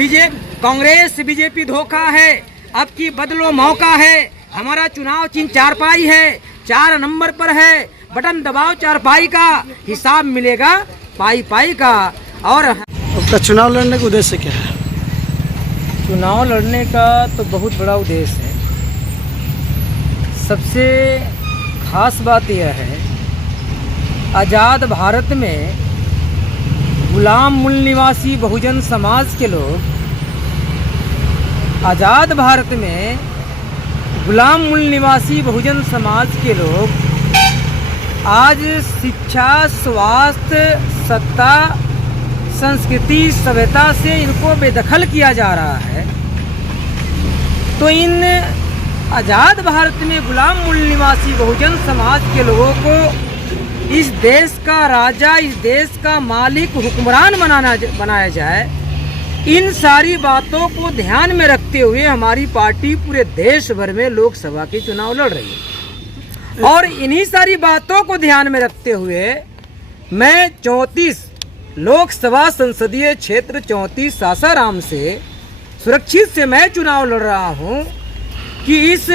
Congress BJP धोखा है, अब की बदलो मौका है। हमारा चुनाव चिन्ह चारपाई है, 4 नंबर पर है, बटन दबाओ चारपाई का, हिसाब मिलेगा पाई पाई का। और आपका चुनाव लड़ने का उद्देश्य क्या है? चुनाव लड़ने का तो बहुत बड़ा उद्देश्य है। सबसे खास बात यह है, आज़ाद भारत में गुलाम मूल निवासी बहुजन समाज के लोग, आज़ाद भारत में गुलाम मूल निवासी बहुजन समाज के लोग आज शिक्षा, स्वास्थ्य, सत्ता, संस्कृति, सभ्यता से इनको बेदखल किया जा रहा है। तो इन आज़ाद भारत में गुलाम मूल निवासी बहुजन समाज के लोगों को इस देश का राजा, इस देश का मालिक, हुक्मरान बनाया जाए। इन सारी बातों को ध्यान में रखते हुए हमारी पार्टी पूरे देश भर में लोकसभा के चुनाव लड़ रही है। और इन्हीं सारी बातों को ध्यान में रखते हुए मैं 34 लोकसभा संसदीय क्षेत्र 34 सासाराम से सुरक्षित से मैं चुनाव लड़ रहा हूं कि इस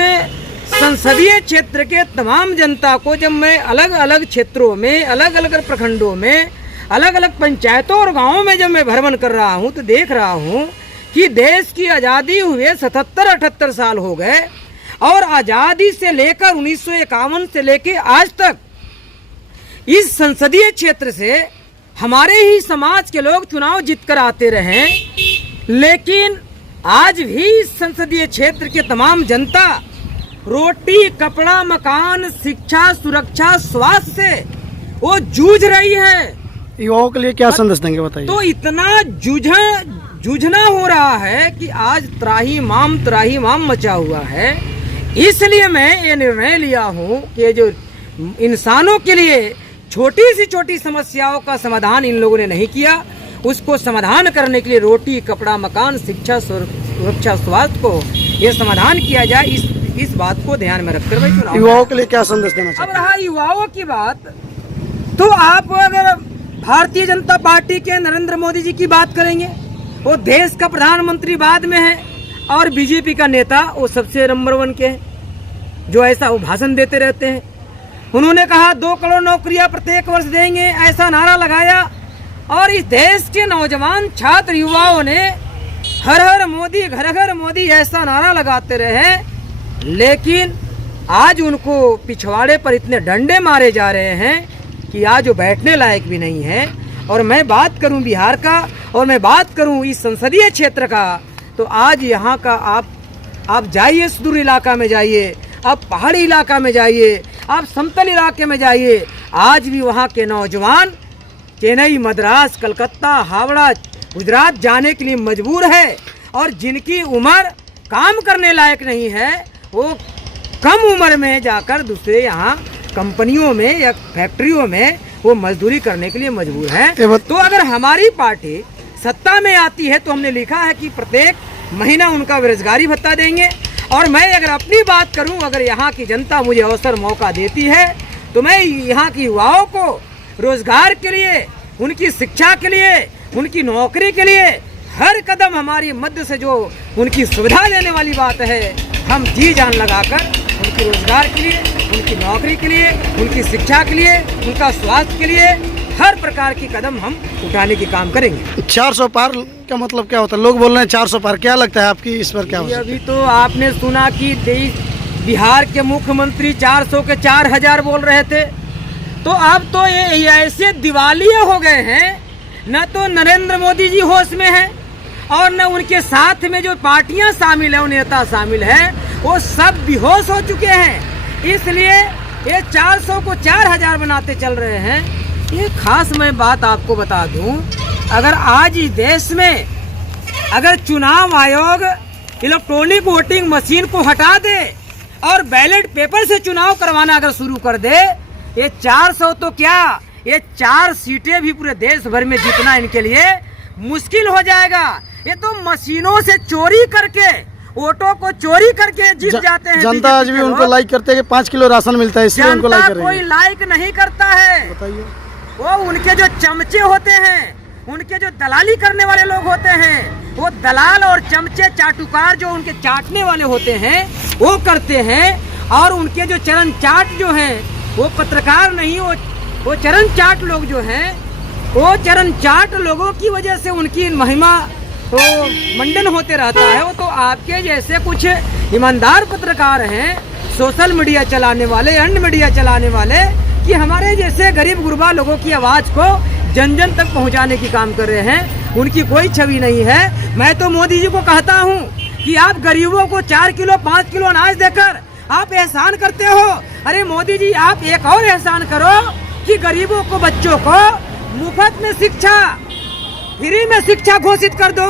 संसदीय क्षेत्र के तमाम जनता को, जब मैं अलग अलग क्षेत्रों में, अलग अलग प्रखंडों में, अलग अलग पंचायतों और गांवों में जब मैं भ्रमण कर रहा हूं, तो देख रहा हूं कि देश की आज़ादी हुए 77-78 साल हो गए और आज़ादी से लेकर 1951 से लेकर आज तक इस संसदीय क्षेत्र से हमारे ही समाज के लोग चुनाव जीतकर आते रहे। लेकिन आज भी इस संसदीय क्षेत्र के तमाम जनता रोटी, कपड़ा, मकान, शिक्षा, सुरक्षा, स्वास्थ्य से वो जूझ रही है। युवाओं के लिए क्या संदेश देंगे बताइए? तो इतना जूझना हो रहा है कि आज त्राही माम मचा हुआ है। इसलिए मैं ये निर्णय लिया हूँ कि जो इंसानों के लिए छोटी समस्याओं का समाधान इन लोगों ने नहीं किया, उसको समाधान करने के लिए रोटी, कपड़ा, मकान, शिक्षा, सुरक्षा, स्वास्थ्य को ये समाधान किया जाए, इस बात को ध्यान में रखकर भाई चुनाव। युवाओं के लिए क्या संदेश देना चाहिए? अब रहा युवाओं की बात, तो आप अगर भारतीय जनता पार्टी के नरेंद्र मोदी जी की बात करेंगे, वो देश का प्रधानमंत्री बाद में है, और बीजेपी का नेता वो सबसे नंबर 1 के हैं, जो ऐसा वो भाषण देते रहते हैं। उन्होंने कहा 2 करोड़ नौकरियां प्रत्येक वर्ष देंगे, ऐसा नारा लगाया। और इस देश के नौजवान छात्र युवाओं ने हर हर मोदी, घर घर मोदी ऐसा नारा लगाते रहे। लेकिन आज उनको पिछवाड़े पर इतने डंडे मारे जा रहे हैं कि आज वो बैठने लायक भी नहीं है। और मैं बात करूं बिहार का, और मैं बात करूं इस संसदीय क्षेत्र का, तो आज यहाँ का आप जाइए, सुदूर इलाका में जाइए, आप पहाड़ी इलाका में जाइए, आप समतल इलाके में जाइए, आज भी वहाँ के नौजवान चेन्नई, मद्रास, कलकत्ता, हावड़ा, गुजरात जाने के लिए मजबूर है। और जिनकी उम्र काम करने लायक नहीं है, वो कम उम्र में जाकर दूसरे यहाँ कंपनियों में या फैक्ट्रियों में वो मजदूरी करने के लिए मजबूर है। तो अगर हमारी पार्टी सत्ता में आती है तो हमने लिखा है कि प्रत्येक महीना उनका बेरोजगारी भत्ता देंगे। और मैं अगर अपनी बात करूं, अगर यहाँ की जनता मुझे अवसर मौका देती है तो मैं यहाँ की युवाओं को रोजगार के लिए, उनकी शिक्षा के लिए, उनकी नौकरी के लिए हर कदम हमारी मध्य से जो उनकी सुविधा देने वाली बात है, हम जी जान लगाकर उनके रोजगार के लिए, उनकी नौकरी के लिए, उनकी शिक्षा के लिए, उनका स्वास्थ्य के लिए हर प्रकार की कदम हम उठाने की काम करेंगे। 400 पार का मतलब क्या होता है? लोग बोल रहे हैं 400 पार, क्या लगता है आपकी इस पर क्या होता है? अभी तो आपने सुना कि बिहार के मुख्यमंत्री 400 के 4000 बोल रहे थे। तो अब तो ये ऐसे दिवालिये हो गए हैं, न तो नरेंद्र मोदी जी होश में है और न उनके साथ में जो पार्टियां शामिल है, वो नेता शामिल है, वो सब बेहोश हो चुके हैं। इसलिए ये 400 को 4000 बनाते चल रहे हैं। ये खास मैं बात आपको बता दूं, अगर आज इस देश में अगर चुनाव आयोग इलेक्ट्रॉनिक वोटिंग मशीन को हटा दे और बैलेट पेपर से चुनाव करवाना अगर शुरू कर दे, ये 400 तो क्या, ये 4 सीटें भी पूरे देश भर में जीतना इनके लिए मुश्किल हो जाएगा। ये तो मशीनों से चोरी करके, वोटों को चोरी करके जीत जाते हैं। जनता आज भी उनको लाइक करते हैं कि 5 किलो राशन मिलता है, इसलिए उनको लाइक कर रही है। कोई लाइक नहीं करता है, बताइए। वो उनके जो चमचे होते हैं, उनके जो दलाली करने वाले लोग होते हैं, वो दलाल और चमचे चाटुकार जो उनके चाटने वाले होते हैं वो करते हैं। और उनके जो चरण चाट जो हैं वो पत्रकार नहीं, वो चरण चाट लोग जो हैं, वो चरण चाट लोगों की वजह से उनकी महिमा तो मंडन होते रहता है। वो तो आपके जैसे कुछ ईमानदार पत्रकार हैं, सोशल मीडिया चलाने वाले, अन्य मीडिया चलाने वाले, कि हमारे जैसे गरीब गुरबा लोगों की आवाज़ को जन जन तक पहुंचाने की काम कर रहे हैं। उनकी कोई छवि नहीं है। मैं तो मोदी जी को कहता हूं कि आप गरीबों को 4 किलो 5 किलो अनाज देकर आप एहसान करते हो। अरे मोदी जी, आप एक और एहसान करो कि गरीबों को, बच्चों को मुफ्त में शिक्षा, फ्री में शिक्षा घोषित कर दो,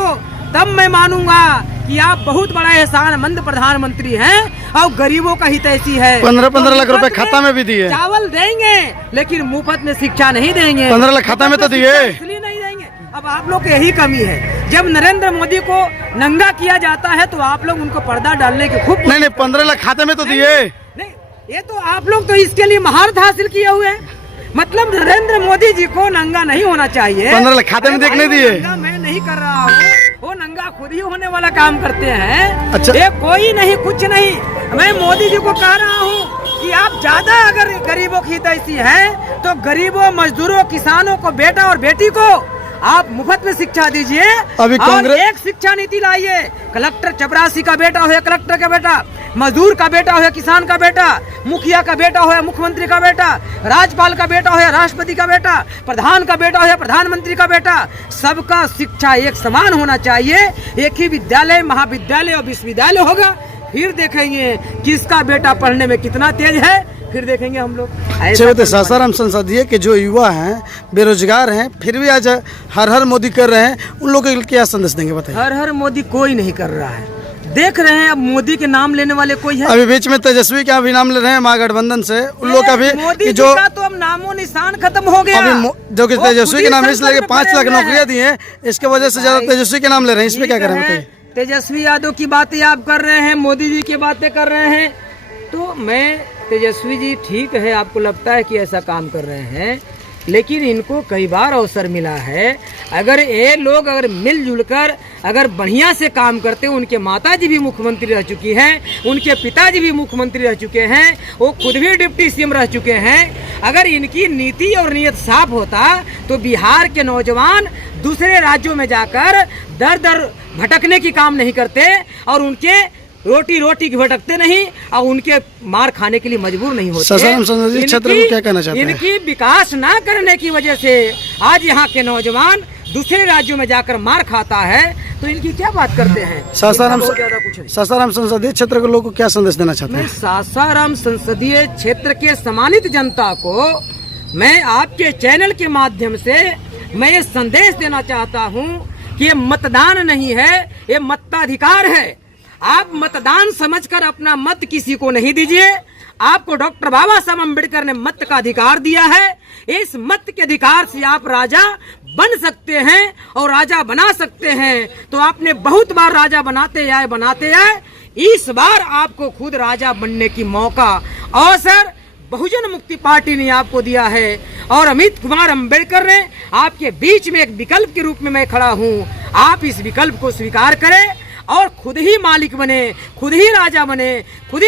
तब मैं मानूंगा कि आप बहुत बड़ा एहसानमंद प्रधानमंत्री हैं और गरीबों का हित ऐसी है। 15-15 लाख रुपए खाता में भी दिए। चावल देंगे लेकिन मुफ्त में शिक्षा नहीं देंगे। 15 लाख खाता में तो दिए, इसलिए नहीं देंगे। अब आप लोग की यही कमी है, जब नरेंद्र मोदी को नंगा किया जाता है तो आप लोग उनको पर्दा डालने की खूब। नहीं 15 लाख खाते में तो दिए। नहीं, ये तो आप लोग तो इसके लिए महारत हासिल किए हुए हैं। मतलब नरेंद्र मोदी जी को नंगा नहीं होना चाहिए। 15 लाख खाते में देखने दिए। नंगा मैं नहीं कर रहा हूँ, वो नंगा खुद ही होने वाला काम करते हैं। अच्छा। ये कोई नहीं, कुछ नहीं। मैं मोदी जी को कह रहा हूँ कि आप ज्यादा अगर गरीबों की हितैषी हैं तो गरीबों, मजदूरों, किसानों को, बेटा और बेटी को आप मुफ्त में शिक्षा दीजिए। अभी कांग्रेस एक शिक्षा नीति लाइए। कलेक्टर चपरासी का बेटा हो, कलेक्टर का बेटा, मजदूर का बेटा हो, किसान का बेटा, मुखिया का बेटा हो, मुख्यमंत्री का बेटा, राज्यपाल का बेटा हो, राष्ट्रपति का बेटा, प्रधान का बेटा हो, प्रधानमंत्री का बेटा, सबका शिक्षा एक समान होना चाहिए। एक ही विद्यालय, महाविद्यालय और विश्वविद्यालय होगा, फिर देखेंगे किसका बेटा पढ़ने में कितना तेज है, फिर देखेंगे हम लोग। सासाराम संसदीय के जो युवा हैं, बेरोजगार हैं, फिर भी आज हर हर मोदी कर रहे हैं, उन लोगों को क्या संदेश देंगे बताइए? हर हर मोदी कोई नहीं कर रहा है, देख रहे हैं। अब मोदी के नाम लेने वाले कोई है? अभी बीच में तेजस्वी का भी नाम ले रहे हैं महागठबंधन से, उन लोग का भी मोदी जो का तो अब नामो निशान खत्म हो गया। अभी जो कि तेजस्वी के नाम इसलिए 5 लाख नौकरियां दी हैं, इसके वजह से ज्यादा तेजस्वी के नाम ले रहे हैं। इसमें क्या करें बताइए? तेजस्वी यादव की बातें आप कर रहे हैं, मोदी जी की बातें कर रहे हैं, तो मैं तेजस्वी जी ठीक है, आपको लगता है कि ऐसा काम कर रहे हैं, लेकिन इनको कई बार अवसर मिला है। अगर ये लोग अगर मिलजुल कर अगर बढ़िया से काम करते, उनके माताजी भी मुख्यमंत्री रह चुकी हैं, उनके पिताजी भी मुख्यमंत्री रह चुके हैं, वो खुद भी डिप्टी सीएम रह चुके हैं। अगर इनकी नीति और नीयत साफ होता तो बिहार के नौजवान दूसरे राज्यों में जाकर दर दर भटकने की काम नहीं करते और उनके रोटी की भटकते नहीं और उनके मार खाने के लिए मजबूर नहीं होते। सासाराम संसदीय क्षेत्र को क्या कहना चाहते हैं? इनकी विकास ना करने की वजह से आज यहाँ के नौजवान दूसरे राज्यों में जाकर मार खाता है, तो इनकी क्या बात करते हैं? सासाराम संसदीय क्षेत्र के लोगों को क्या संदेश देना चाहते हैं? मैं सासाराम संसदीय क्षेत्र के सम्मानित जनता को मैं आपके चैनल के माध्यम से मैं ये संदेश देना चाहता हूँ कि ये मतदान नहीं है, ये मताधिकार है। आप मतदान समझकर अपना मत किसी को नहीं दीजिए। आपको डॉक्टर बाबा साहब अम्बेडकर ने मत का अधिकार दिया है। इस मत के अधिकार से आप राजा बन सकते हैं और राजा बना सकते हैं। तो आपने बहुत बार राजा बनाते आए, इस बार आपको खुद राजा बनने की मौका, अवसर बहुजन मुक्ति पार्टी ने आपको दिया है और अमित कुमार अम्बेडकर ने आपके बीच में एक विकल्प के रूप में मैं खड़ा हूँ। आप इस विकल्प को स्वीकार करें और खुद ही मालिक बने, खुद ही राजा बने, खुद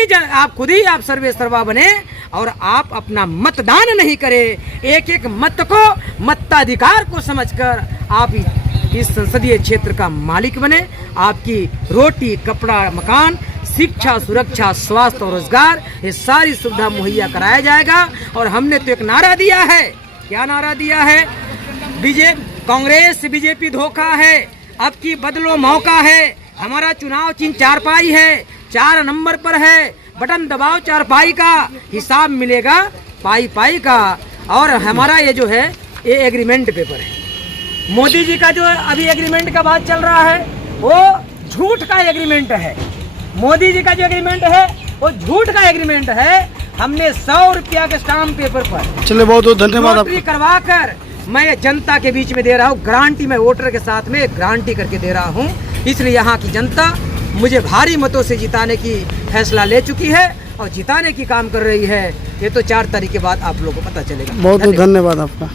ही आप सर्वे सर्वा बने और आप अपना मतदान नहीं करें। एक एक मत को मताधिकार को समझकर आप इस संसदीय क्षेत्र का मालिक बने। आपकी रोटी, कपड़ा, मकान, शिक्षा, सुरक्षा, स्वास्थ्य और रोजगार, ये सारी सुविधा मुहैया कराया जाएगा। और हमने तो एक नारा दिया है। क्या नारा दिया है? कांग्रेस बीजेपी धोखा है, अब की बदलो मौका है। हमारा चुनाव चिन्ह चारपाई है, 4 नंबर पर है, बटन दबाओ चारपाई का, हिसाब मिलेगा पाई का। और हमारा ये जो है ये एग्रीमेंट पेपर है। मोदी जी का जो अभी एग्रीमेंट का बात चल रहा है वो झूठ का एग्रीमेंट है। मोदी जी का जो एग्रीमेंट है वो झूठ का एग्रीमेंट है। हमने 100 रुपया के स्टाम्प पेपर पर चलिए बहुत बहुत धन्यवाद नोटरी करवा कर मैं जनता के बीच में दे रहा हूँ। गारंटी मैं वोटर के साथ में गारंटी करके दे रहा हूँ। इसलिए यहाँ की जनता मुझे भारी मतों से जिताने की फैसला ले चुकी है और जिताने की काम कर रही है। ये तो 4 तारीख के बाद आप लोगों को पता चलेगा। बहुत बहुत धन्यवाद आपका।